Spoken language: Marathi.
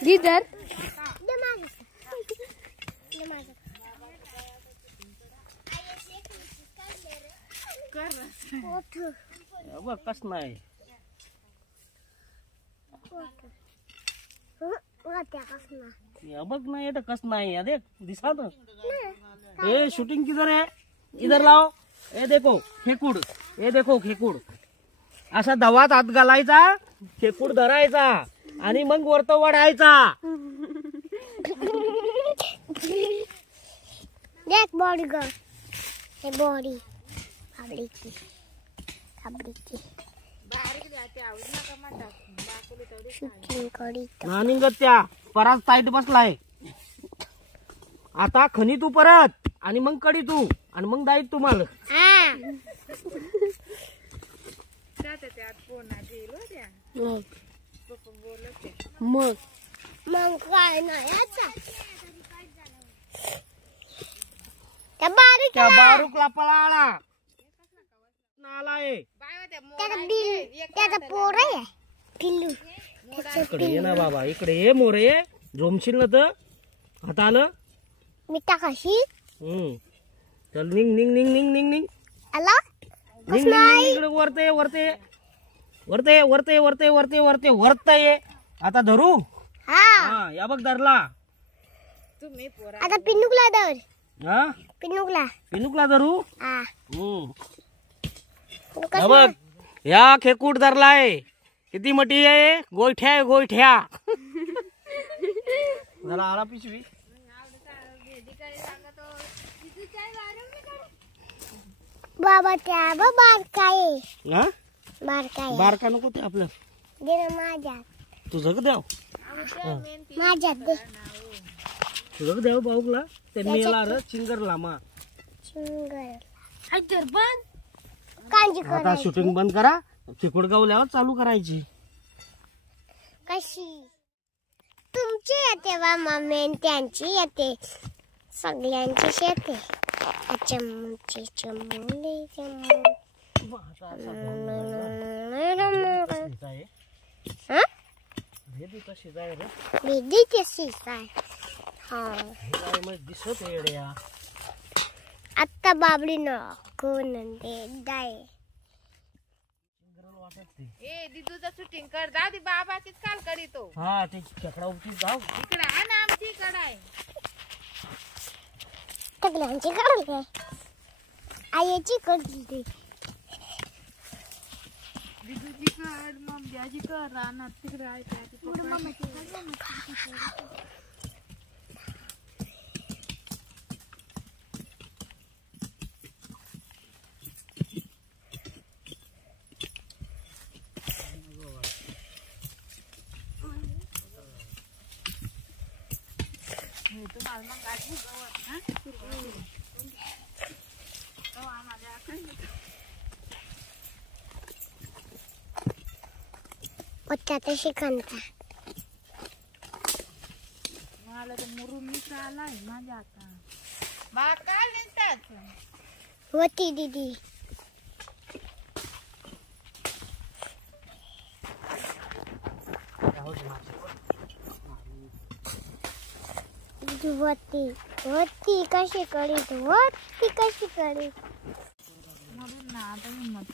जिधर अब कस नाही बघ ना येत कस नाही अरे दिसत ए शूटिंग किधर है इधर लाओ ए देखो खेकूड ए देखो खेकूड असा दवात हात घालायचा खेकूड धरायचा आणि मग वरत वाढायचा देख बॉडी ग हे बॉडी फाबडीची शूटिंग करी नानिंग त्या परत साईड बसलाय आता खनी तू परत आणि मग कडी तू आणि मग दाईत तुम्हाला मग काय नाही त्या बारूकला पळाला नालाय त्याचा पोर आहे पिल्लू इकडे ये ना बाबा इकडे ये मोरे झोमशील ना तर हात आलं मी टाकाशी चल निंग निंग निंग निंग निंग निंग आला निंग निंग इकडे वरते वरते वरते वरते वरते वरते वरते वरते ये आता धरू हा या बघ धरला आता पिन्नुकला धर हा पिनुकला धरू बघ या खेकूड धरलाय किती मोठी आहे गोठ्या आहे गोठ्या जरा आला पिशवी बाबा त्या बारकाय बारका नको ते आपलं दे ना माझ्यात तुझं द्याव माझ्यात दे तुझं द्याव भाऊकला त्यांनी याला र चिंगरला मा आता शूटिंग बंद करा खेकूड गावल्यावर चालू करायची कशी तुमची येते वा मम्मी त्यांची येते सगळ्यांची येते चमचे चमोले आता बाबडी न कोण दाय दिदूचा शूटिंग कर दादी बाबाचीच काल करीतो हा ते खेकडा उपटी जाऊ इकडे आहे ना आमची कडाय सगळ्यांची काढली आईची काढली दिदूची कर मम्मीची कर रानात तिकडे आहे पत्ता शिकवता मला तर मुरुम आलाय माझ्या आता बा काल नेतात होती दीदी होती कशी करीत म्हणून ना आता हिंमत